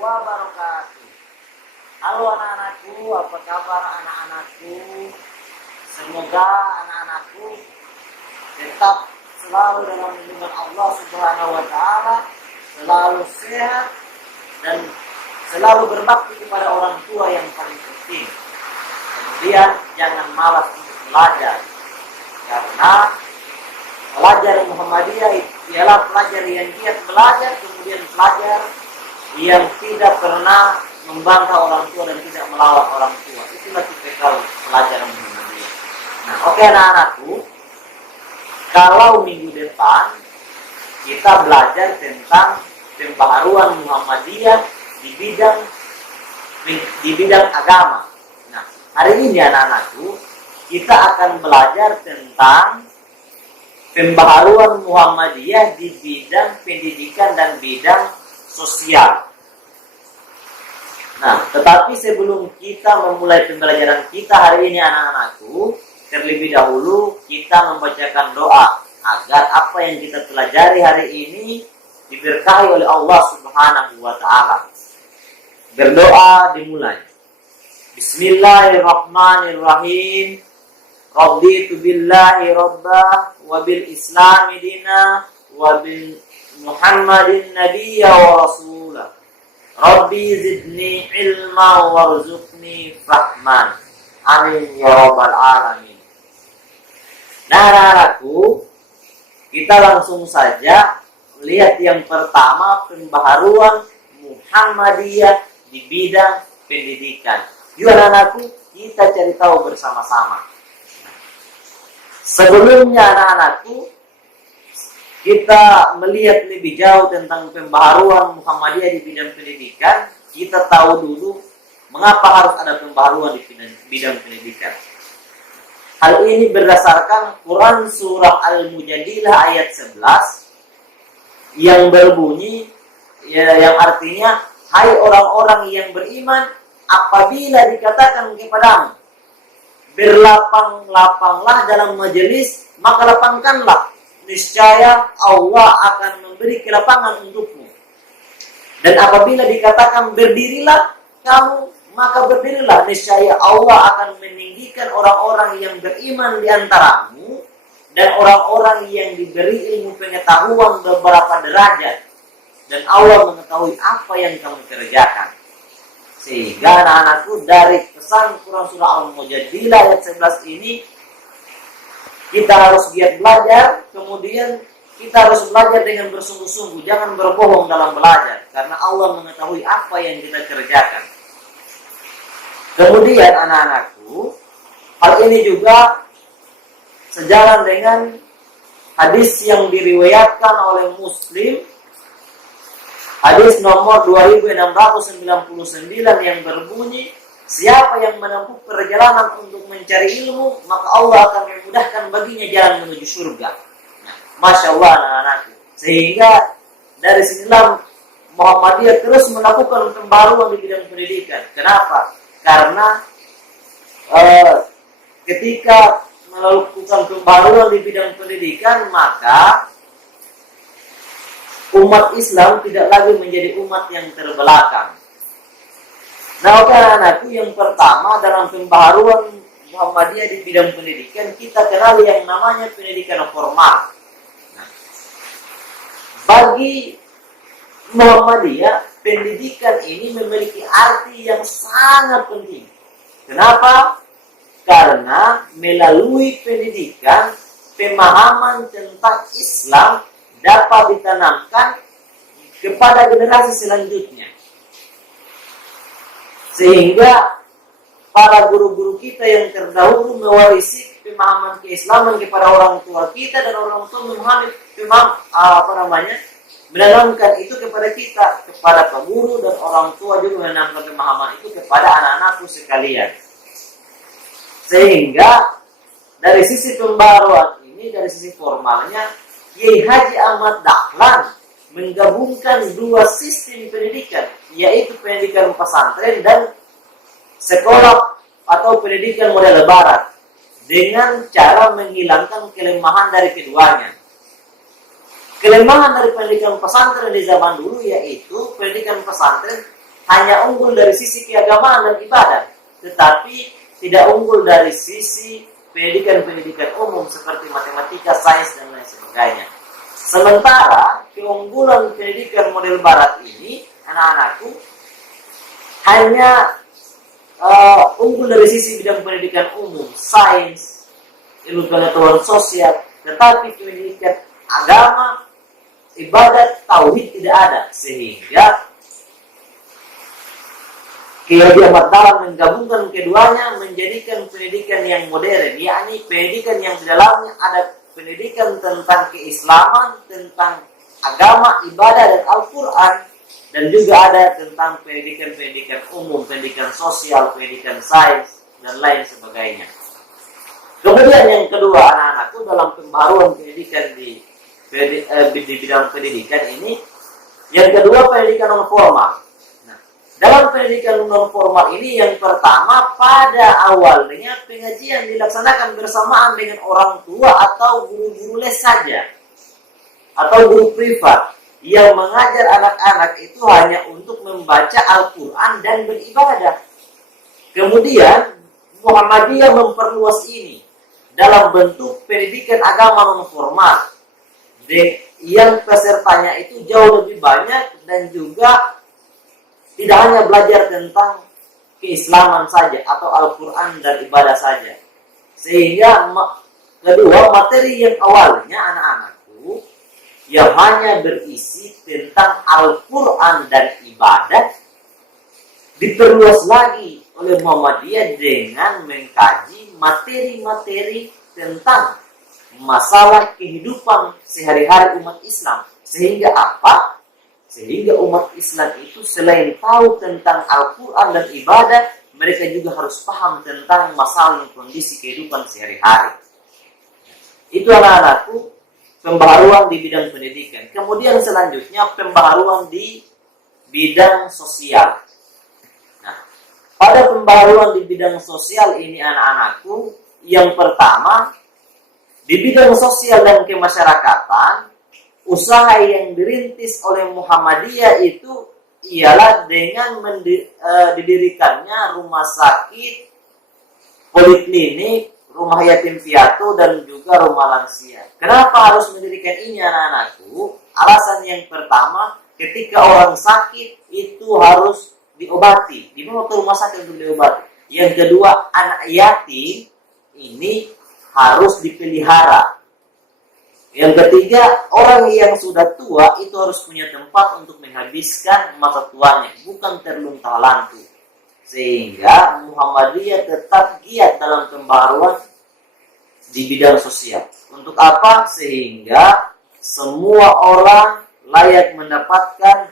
wabarakatuh. Halo anak-anakku, apa kabar anak-anakku? Semoga anak-anakku tetap selalu dalam lindungan Allah Subhanahu wa taala, selalu sehat dan selalu berbakti kepada orang tua yang paling penting. Kemudian jangan malas untuk belajar, karena pelajar Muhammadiyah ialah pelajar yang giat belajar, kemudian pelajar yang tidak pernah membangga orang tua dan tidak melawan orang tua. Itulah tipikal pelajar Muhammadiyah. Nah, oke anak-anakku, kalau minggu depan kita belajar tentang pembaharuan Muhammadiyah di bidang agama. Nah, hari ini anak-anakku kita akan belajar tentang pembaharuan Muhammadiyah di bidang pendidikan dan bidang sosial. Nah, tetapi sebelum kita memulai pembelajaran kita hari ini anak-anakku, terlebih dahulu kita membacakan doa agar apa yang kita pelajari hari ini diberkahi oleh Allah Subhanahu wa taala. Berdoa dimulai. Bismillahirrahmanirrahim. Raditu billahi rabba wa bil islami dina wa bil Muhammadin nabiyya wa rasulah. Rabbi zidni ilma warzuqni fahman. Amin ya rabbal alamin. Nah, anak-anakku, kita langsung saja lihat yang pertama, pembaharuan Muhammadiyah di bidang pendidikan. Yuk anak-anakku, kita cari tahu bersama-sama. Sebelumnya anak-anakku, kita melihat lebih jauh tentang pembaharuan Muhammadiyah di bidang pendidikan. Kita tahu dulu mengapa harus ada pembaharuan di bidang pendidikan. Hal ini berdasarkan Quran surah Al-Mujadilah ayat 11 yang berbunyi, yang artinya, hai orang-orang yang beriman, apabila dikatakan kepadamu, berlapang-lapanglah dalam majelis, maka lapangkanlah. Niscaya Allah akan memberi kelapangan untukmu. Dan apabila dikatakan berdirilah kamu, maka berdirilah. Niscaya Allah akan meninggikan orang-orang yang beriman di antaramu dan orang-orang yang diberi ilmu pengetahuan beberapa derajat. Dan Allah mengetahui apa yang kamu kerjakan. Sehingga anak-anakku, dari pesan Quran surah Al-Mujadilah ayat 11 ini, kita harus giat belajar, kemudian kita harus belajar dengan bersungguh-sungguh, jangan berbohong dalam belajar, karena Allah mengetahui apa yang kita kerjakan. Kemudian anak-anakku, hal ini juga sejalan dengan hadis yang diriwayatkan oleh Muslim, hadis nomor 2699 yang berbunyi, siapa yang menempuh perjalanan untuk mencari ilmu, maka Allah akan memudahkan baginya jalan menuju surga. Nah, Masya Allah anak-anakku. Sehingga dari sinilah Muhammadiyah terus melakukan pembaruan di bidang pendidikan. Kenapa? Karena ketika melakukan pembaruan di bidang pendidikan, maka umat Islam tidak lagi menjadi umat yang terbelakang. Nah, oke anak-anakku, yang pertama dalam pembaharuan Muhammadiyah di bidang pendidikan, kita kenal yang namanya pendidikan formal. Nah, bagi Muhammadiyah, pendidikan ini memiliki arti yang sangat penting. Kenapa? Karena melalui pendidikan, pemahaman tentang Islam dapat ditanamkan kepada generasi selanjutnya. Sehingga para guru-guru kita yang terdahulu mewarisi pemahaman keislaman kepada orang tua kita, dan orang tua menanamkan itu kepada kita, kepada peguru, dan orang tua juga menanamkan pemahaman itu kepada anak-anakku sekalian. Sehingga dari sisi pembaruan ini, dari sisi formalnya, Kiai Haji Ahmad Dahlan menggabungkan dua sistem pendidikan, yaitu pendidikan pesantren dan sekolah atau pendidikan model barat, dengan cara menghilangkan kelemahan dari keduanya. Kelemahan dari pendidikan pesantren di zaman dulu yaitu pendidikan pesantren hanya unggul dari sisi keagamaan dan ibadah, tetapi tidak unggul dari sisi pendidikan-pendidikan umum seperti matematika, sains, dan lain sebagainya. Sementara keunggulan pendidikan model barat ini, anak-anakku, hanya unggul dari sisi bidang pendidikan umum, sains, ilmu pengetahuan sosial, tetapi pendidikan agama, ibadat, tauhid tidak ada. Sehingga Kiai Ahmad Dahlan menggabungkan keduanya menjadikan pendidikan yang modern, yakni pendidikan yang di dalamnya ada pendidikan tentang keislaman, tentang agama, ibadah, dan Al-Quran, dan juga ada tentang pendidikan-pendidikan umum, pendidikan sosial, pendidikan sains, dan lain sebagainya. Kemudian yang kedua, anak-anakku, dalam pembaruan pendidikan di bidang pendidikan ini, yang kedua pendidikan non formal. Nah, dalam pendidikan non formal ini, yang pertama, pada awalnya pengajian dilaksanakan bersamaan dengan orang tua atau guru-guru les saja, atau guru privat yang mengajar anak-anak itu hanya untuk membaca Al-Quran dan beribadah. Kemudian Muhammadiyah memperluas ini dalam bentuk pendidikan agama non formal, yang pesertanya itu jauh lebih banyak dan juga tidak hanya belajar tentang keislaman saja atau Al-Quran dan ibadah saja. Sehingga kedua, materi yang awalnya anak-anakku yang hanya berisi tentang Al-Quran dan ibadah diperluas lagi oleh Muhammadiyah dengan mengkaji materi-materi tentang masalah kehidupan sehari-hari umat Islam. Sehingga apa? Sehingga umat Islam itu selain tahu tentang Al-Quran dan ibadah, mereka juga harus paham tentang masalah kondisi kehidupan sehari-hari. Itu anak-anakku, pembaharuan di bidang pendidikan. Kemudian selanjutnya pembaharuan di bidang sosial. Nah, pada pembaharuan di bidang sosial ini anak-anakku, yang pertama, di bidang sosial dan kemasyarakatan, usaha yang dirintis oleh Muhammadiyah itu ialah dengan didirikannya rumah sakit, poliklinik, rumah yatim piatu, dan juga rumah lansia. Kenapa harus mendirikan ini anak-anakku? Alasan yang pertama, ketika orang sakit itu harus diobati, dibawa ke rumah sakit untuk diobati. Yang kedua, anak yatim ini harus dipelihara. Yang ketiga, orang yang sudah tua itu harus punya tempat untuk menghabiskan masa tuanya, bukan terlunta-lantu. Sehingga Muhammadiyah tetap giat dalam pembaharuan di bidang sosial. Untuk apa? Sehingga semua orang layak mendapatkan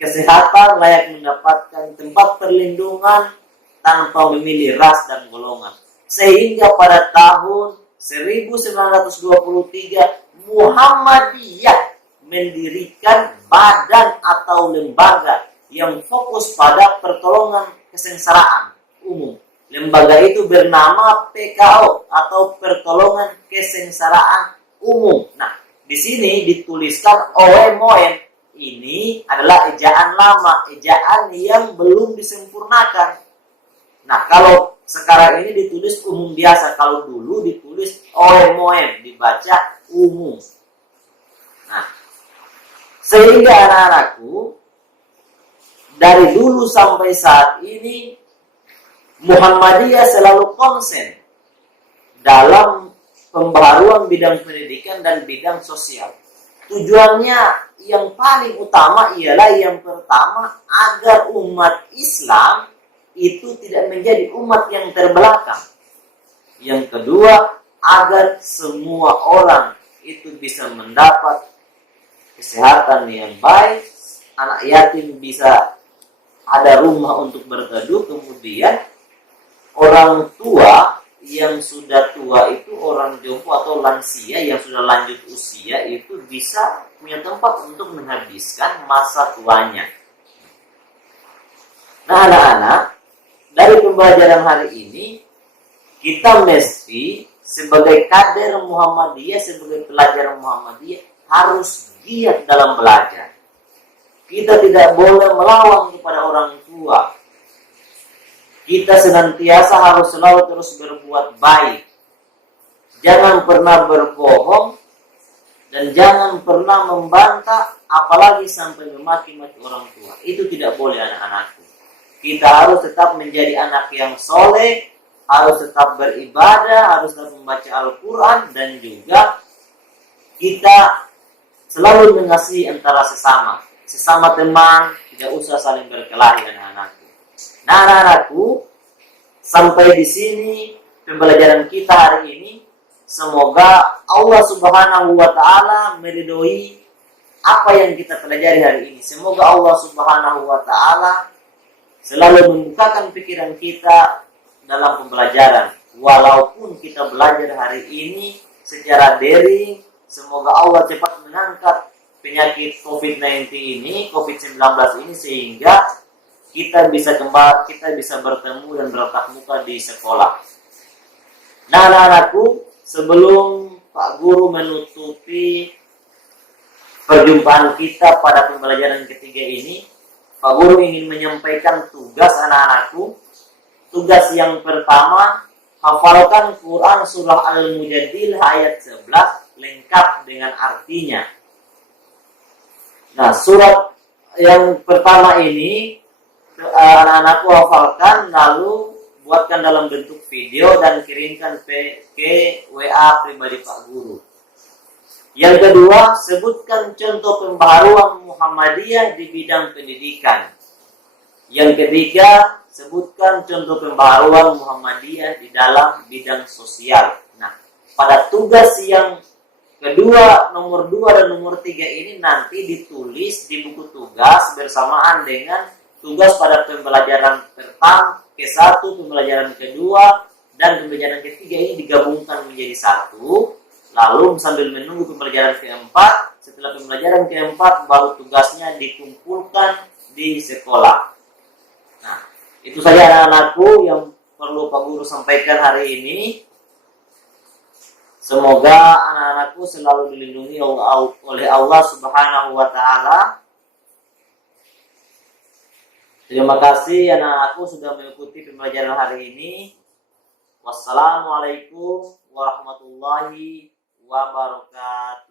kesehatan, layak mendapatkan tempat perlindungan tanpa memilih ras dan golongan. Sehingga pada tahun 1923 Muhammadiyah mendirikan badan atau lembaga yang fokus pada pertolongan kesengsaraan umum. Lembaga itu bernama PKO atau Pertolongan Kesengsaraan Umum. Nah, di sini dituliskan OMOM. Ini adalah ejaan lama, ejaan yang belum disempurnakan. Nah, kalau sekarang ini ditulis umum biasa, kalau dulu ditulis OMOM, dibaca umum. Nah, sehingga anak-anakku, dari dulu sampai saat ini Muhammadiyah selalu konsen dalam pembaharuan bidang pendidikan dan bidang sosial. Tujuannya yang paling utama ialah yang pertama, agar umat Islam itu tidak menjadi umat yang terbelakang. Yang kedua, agar semua orang itu bisa mendapat kesehatan yang baik, anak yatim bisa ada rumah untuk berteduh, kemudian orang tua yang sudah tua itu, orang jompo atau lansia yang sudah lanjut usia itu bisa punya tempat untuk menghabiskan masa tuanya. Nah anak-anak, dari pembelajaran hari ini kita mesti sebagai kader Muhammadiyah, sebagai pelajar Muhammadiyah harus giat dalam belajar. Kita tidak boleh melawan kepada orang tua. Kita senantiasa harus selalu terus berbuat baik. Jangan pernah berbohong dan jangan pernah membantah, apalagi sampai memaki-maki orang tua. Itu tidak boleh anak-anakku. Kita harus tetap menjadi anak yang soleh, harus tetap beribadah, harus tetap membaca Al-Quran, dan juga kita selalu mengasihi antara sesama teman, tidak usah saling berkelahi anak-anakku. Nah, anak-anakku, sampai di sini pembelajaran kita hari ini. Semoga Allah Subhanahu wa taala meridhoi apa yang kita pelajari hari ini. Semoga Allah Subhanahu wa taala selalu membukakan pikiran kita dalam pembelajaran. Walaupun kita belajar hari ini secara daring, semoga Allah cepat mengangkat penyakit COVID-19 ini, COVID-19 ini, sehingga kita bisa bertemu dan bertatap muka di sekolah. Nah, anak-anakku, sebelum Pak Guru menutupi perjumpaan kita pada pembelajaran ketiga ini, Pak Guru ingin menyampaikan tugas anak-anakku. Tugas yang pertama, hafalkan Quran surah Al-Mujadilah ayat 11 lengkap dengan artinya. Nah, surat yang pertama ini anak-anakku hafalkan, lalu buatkan dalam bentuk video dan kirimkan ke WA pribadi Pak Guru. Yang kedua, sebutkan contoh pembaharuan Muhammadiyah di bidang pendidikan. Yang ketiga, sebutkan contoh pembaharuan Muhammadiyah di dalam bidang sosial. Nah, pada tugas yang kedua, nomor 2 dan nomor 3 ini nanti ditulis di buku tugas bersamaan dengan tugas pada pembelajaran pertama, ke-1, pembelajaran kedua, dan pembelajaran ketiga ini digabungkan menjadi satu. Lalu sambil menunggu pembelajaran keempat, setelah pembelajaran keempat baru tugasnya dikumpulkan di sekolah. Nah, itu saja anak-anakku yang perlu Pak Guru sampaikan hari ini. Semoga anak-anakku selalu dilindungi oleh Allah Subhanahu wa taala. Terima kasih anak-anakku sudah mengikuti pembelajaran hari ini. Wassalamualaikum warahmatullahi wabarakatuh.